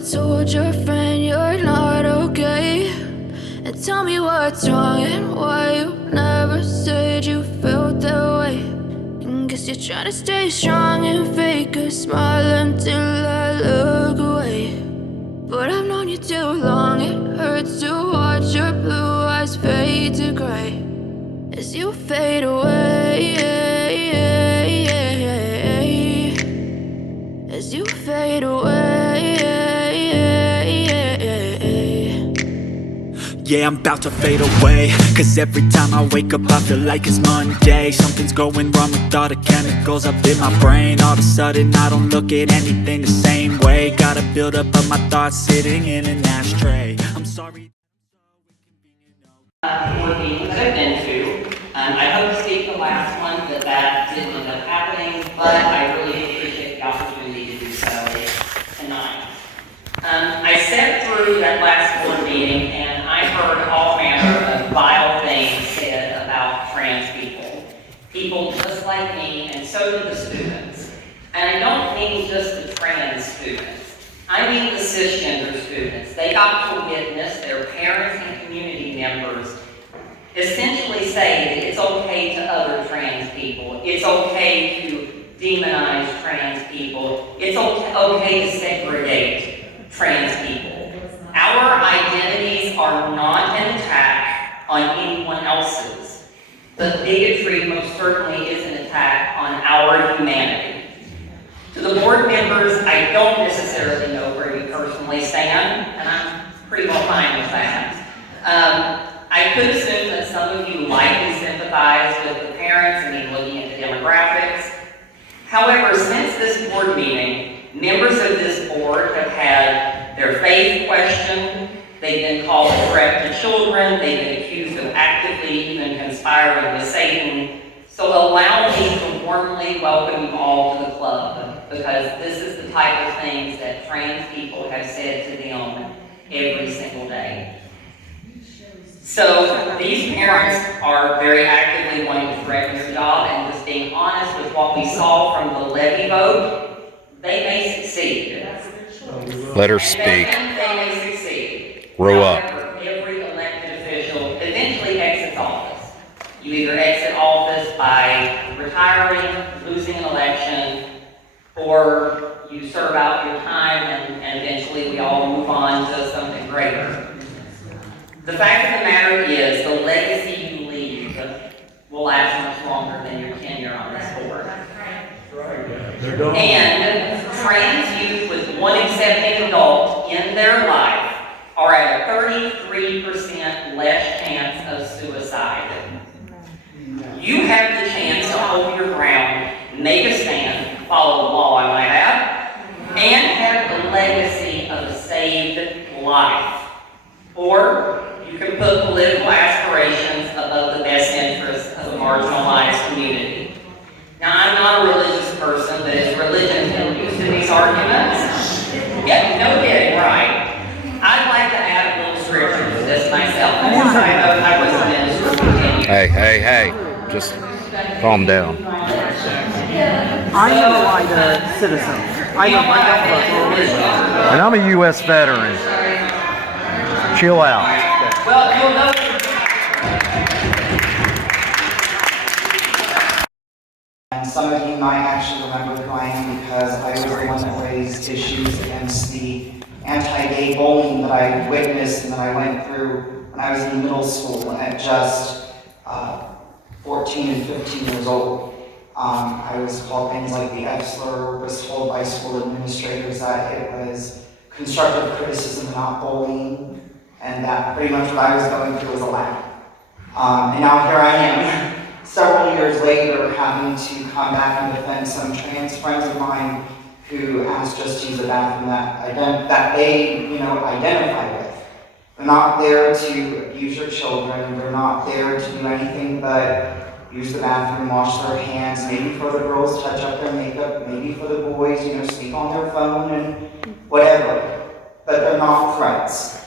told your friend you're not okay? And tell me what's wrong and why you never said you felt that way. And guess you're trying to stay strong and fake a smile until I look away. But I've known you too long, it hurts to watch your blue eyes fade to gray as you fade away, as you fade away. Yeah, I'm about to fade away, cause every time I wake up I feel like it's Monday. Something's going wrong with all the chemicals up in my brain. All of a sudden I don't look at anything the same way. Got a build up of my thoughts sitting in an ashtray. I'm sorry. For meetings that I've been to, I hope to speak the last one that didn't end up happening, but I really appreciate the opportunity to do so tonight. I sat through that last board meeting and I heard all manner of vile things said about trans people. People just like me, and so do the students. And I don't mean just the trans students. I mean the cisgender students. They got to witness their parents and community members essentially say that it's okay to other trans people. It's okay to demonize trans people. It's okay to segregate trans people. Our identities are not an attack on anyone else's. But bigotry most certainly is an attack on our humanity. To the board members, I don't necessarily know where you personally stand, and I'm pretty well fine with that. I could assume that some of you likely sympathize with the parents and even looking at the demographics. However, since this board meeting, members of this board have had their faith questioned, they've been called a threat to children, they've been accused of actively even conspiring with Satan. So allow me to warmly welcome you all to the club, because this is the type of things that trans people have said to them every single day. So these parents are very actively wanting to threaten your job, and just being honest with what we saw from the levy vote, they may succeed. Let her speak. They may succeed. Grow up. However, every elected official eventually exits office. You either exit office by retiring, losing an election, or you serve out your time and eventually we all move on to something greater. The fact of the matter is, the legacy you leave will last much longer than your tenure on this board. And trans youth with one accepting adult in their life are at a 33% less chance of suicide. You have the chance to hold your ground, make a stand, follow the law I might add, and have the legacy of a saved life. Or you can put political aspirations above the best interests of a marginalized community. Now, I'm not a religious person, but as religion is used in these arguments, yep, no kidding, right. I'd like to add a little scripture to this myself. I was a minister for 10 years. Hey, just calm down. I'm an Elida citizen. I don't vote for religion. And I'm a U.S. veteran. Chill out. Well, you'll know. And some of you might actually remember who I am because I was the one that raised issues against the anti-gay bullying that I witnessed and that I went through when I was in middle school at just 14 and 15 years old. I was called things like the F slur, was told by school administrators that it was constructive criticism and not bullying, and that pretty much what I was going through was allowed. And now here I am, several years later, having to come back and defend some trans friends of mine who asked just to use a bathroom that they identify with. They're not there to abuse your children. They're not there to do anything but use the bathroom, wash their hands, maybe for the girls touch up their makeup, maybe for the boys, speak on their phone and whatever. But they're not threats.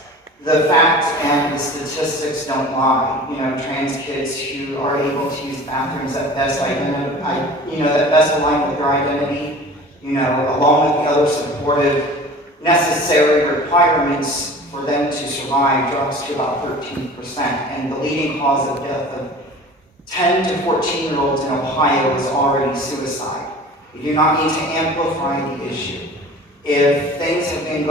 The facts and the statistics don't lie. Trans kids who are able to use bathrooms that best that best align with their identity, along with the other supportive, necessary requirements for them to survive drops to about 13%. And the leading cause of death of 10 to 14-year-olds in Ohio is already suicide. We do not need to amplify the issue. If things have been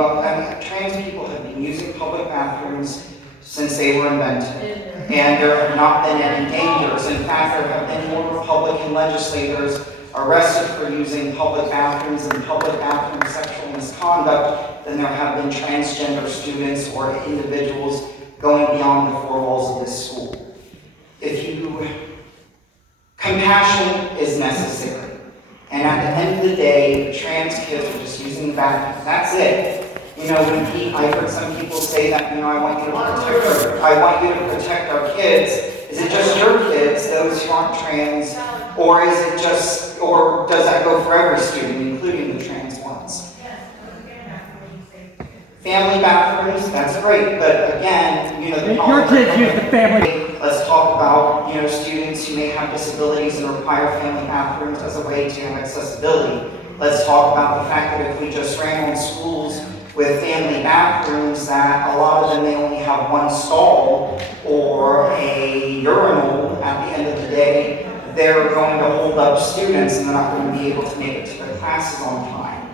trans people have been using public bathrooms since they were invented, and there have not been any dangers. In fact, there have been more Republican legislators arrested for using public bathrooms and public bathroom sexual misconduct than there have been transgender students or individuals going beyond the four walls of this school. Compassion is necessary. And at the end of the day, trans kids are just using the bathroom. That's it. You know, I heard some people say that, I want you to protect our kids. Is it just your kids, those who aren't trans, or does that go for every student, including the trans ones? Family bathrooms, that's great, but again, your kids use the family. Let's talk about, students who may have disabilities and require family bathrooms as a way to have accessibility. Let's talk about the fact that if we just ran on schools with family bathrooms, that a lot of them may only have one stall or a urinal at the end of the day, they're going to hold up students and they're not going to be able to make it to their classes on time.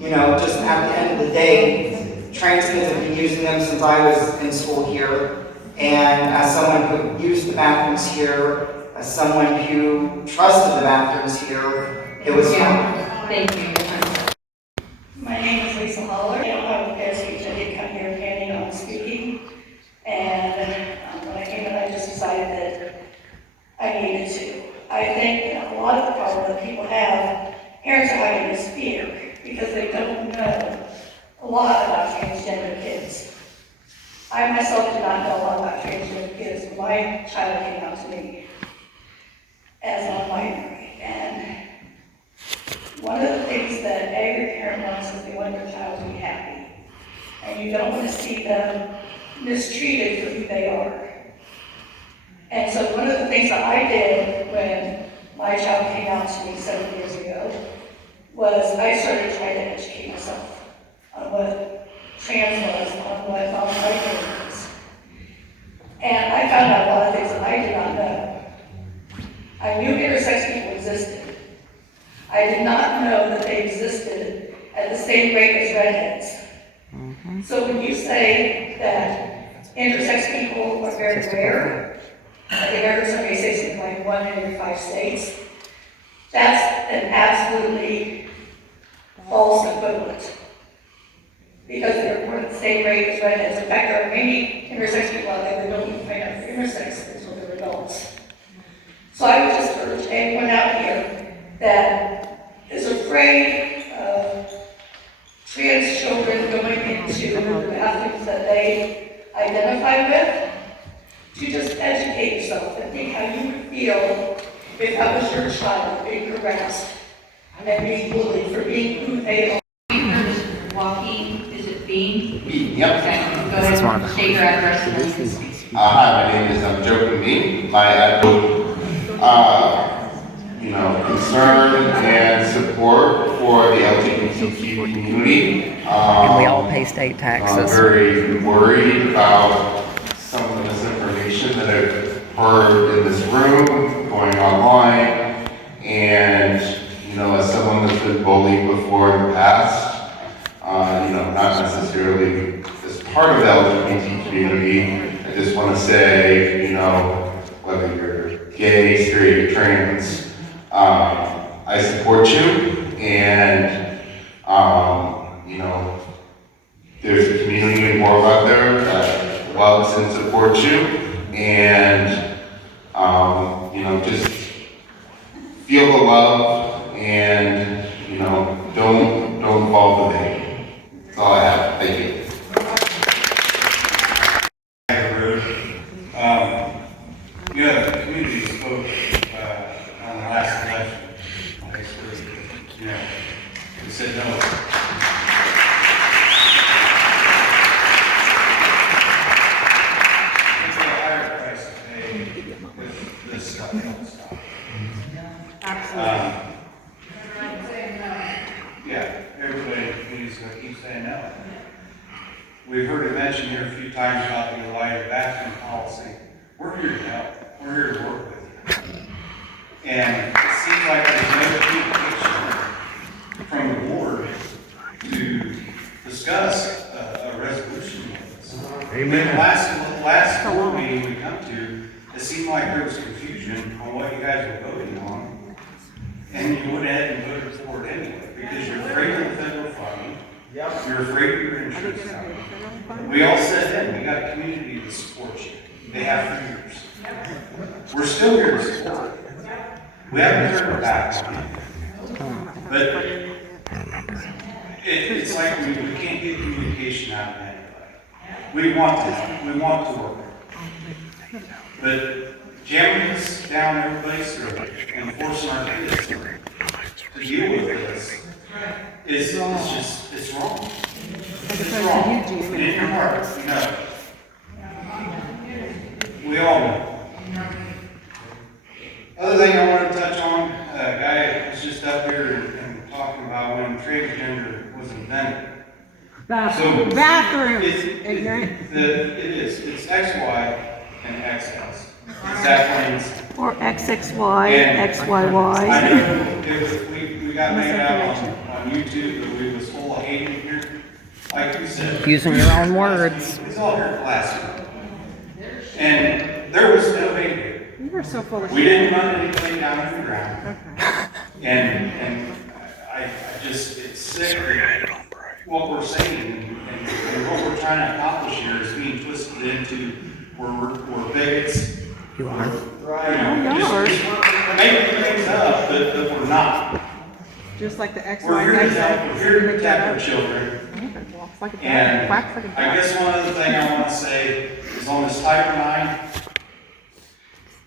Just at the end of the day, trans kids have been using them since I was in school here. And as someone who used the bathrooms here, as someone who trusted the bathrooms here, it was fun. Thank you. My name is Lisa Holler. I'm a pair speech. I did come here planning on speaking. And when I came in, I just decided that I needed to. I think that a lot of the problem that people have, parents are having is fear because they don't know a lot about transgender kids. I myself did not know a lot about transgender kids when my child came out to me as non-binary. And one of the things that every parent wants is they want their child to be happy. And you don't want to see them mistreated for who they are. And so one of the things that I did when my child came out to me 7 years ago was I started trying to educate myself on what trans was, on what non-binary was. And I found out a lot of things that I did not know. I knew intersex people existed. I did not know that they existed at the same rate as redheads. So when you say that intersex people are very rare, I think I heard somebody say something like 1 in every 5 states, that's an absolutely false equivalent. Because they're born at the same rate as redheads. In fact, there are many intersex people out there that don't even find out they're intersex until they're adults. So I would just urge anyone out here that is afraid of trans children going into the bathrooms that they identify with, to just educate yourself and think how you would feel if that was your child being harassed and being bullied for being who they are. Walking, is it Bean? Bean, yep. Okay, go ahead and state your address and license. Hi, my name is Joe Bean. My address, concern and support for the LGBTQ community. And we all pay state taxes. I'm very worried about some of the misinformation that I've heard in this room, going online, and, as someone that's been bullied before in the past, not necessarily as part of the LGBT community, I just want to say, whether you're gay, straight, trans, I support you, and, there's a community in the world out there that loves and supports you, and, just feel the love, and, don't fall for the hate. That's all I have. Thank you. The community spoke on the last election. Basically, they said no. It's a higher price to pay with this stuff. Absolutely. Yeah, everybody needs say no. We've heard it mentioned here a few times about the Elida bathroom policy. We're here to help. We're here to work with you. And it seems like there's no communication from the board to discuss a resolution with us. Amen. The last board meeting we come to, it seemed like there was confusion on what you guys were voting on. And you went ahead and voted for it anyway, because you're afraid of the federal funding. You're afraid of your insurance company. We all said that, we got a community that supports you. They have for years. We're still here to support you. We haven't turned our back on you. But it's like we can't get communication out of anybody. We want to work. But jamming us down every place or enforcing our kids to deal with this is just, it's wrong. It's wrong. And in your heart, you know. We all know. Other thing I want to touch on, a guy was just up here and talking about when transgender was invented. Bathroom. Ignorant. It is. It's XY and XS. It's that plain and simple. Or XXY, And XYY. I know we got made out on YouTube that we was full of hate in here. Like you said. Using your own words. It's all here classroom. And there was no hate here. You were so full of We didn't run anything down to the ground. And I just, it's sick that what we're saying and what we're trying to accomplish here is being twisted into we're bigots. You are. Just making things up that we're not. Just like the XY. We're here to help, we're here to protect our children. And I guess one other thing I want to say is on this Title IX,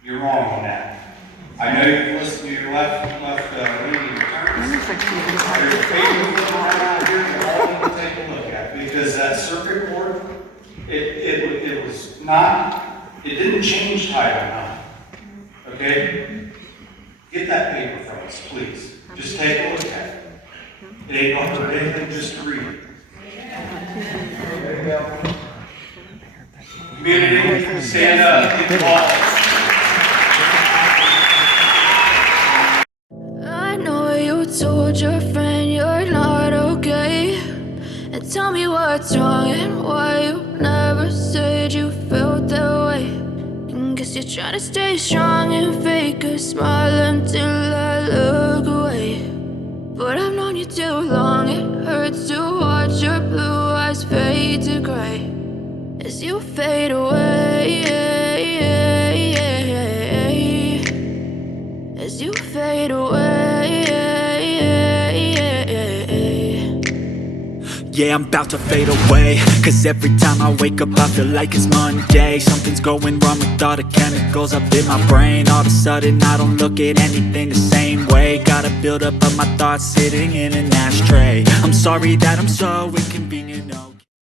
you're wrong on that. I know you've listened to your left leaning returns. There's a paper right out here that all need to take a look at, because that circuit court, it was not, it didn't change Title IX. Okay? Get that paper from us, please. Just take a look at it. It ain't gonna hurt anything just to read it. Community, stand up, get involved. I know you told your friend you're not okay, and tell me what's wrong and why you never said you felt that way. And guess you're trying to stay strong and fake a smile until I look away. But I've known you too long, it hurts to watch your blue eyes fade to gray as you fade away, as you fade away. Yeah, I'm about to fade away, cause every time I wake up I feel like it's Monday. Something's going wrong with all the chemicals up in my brain. All of a sudden I don't look at anything the same way. Gotta build up of my thoughts sitting in an ashtray. I'm sorry that I'm so inconvenient, no.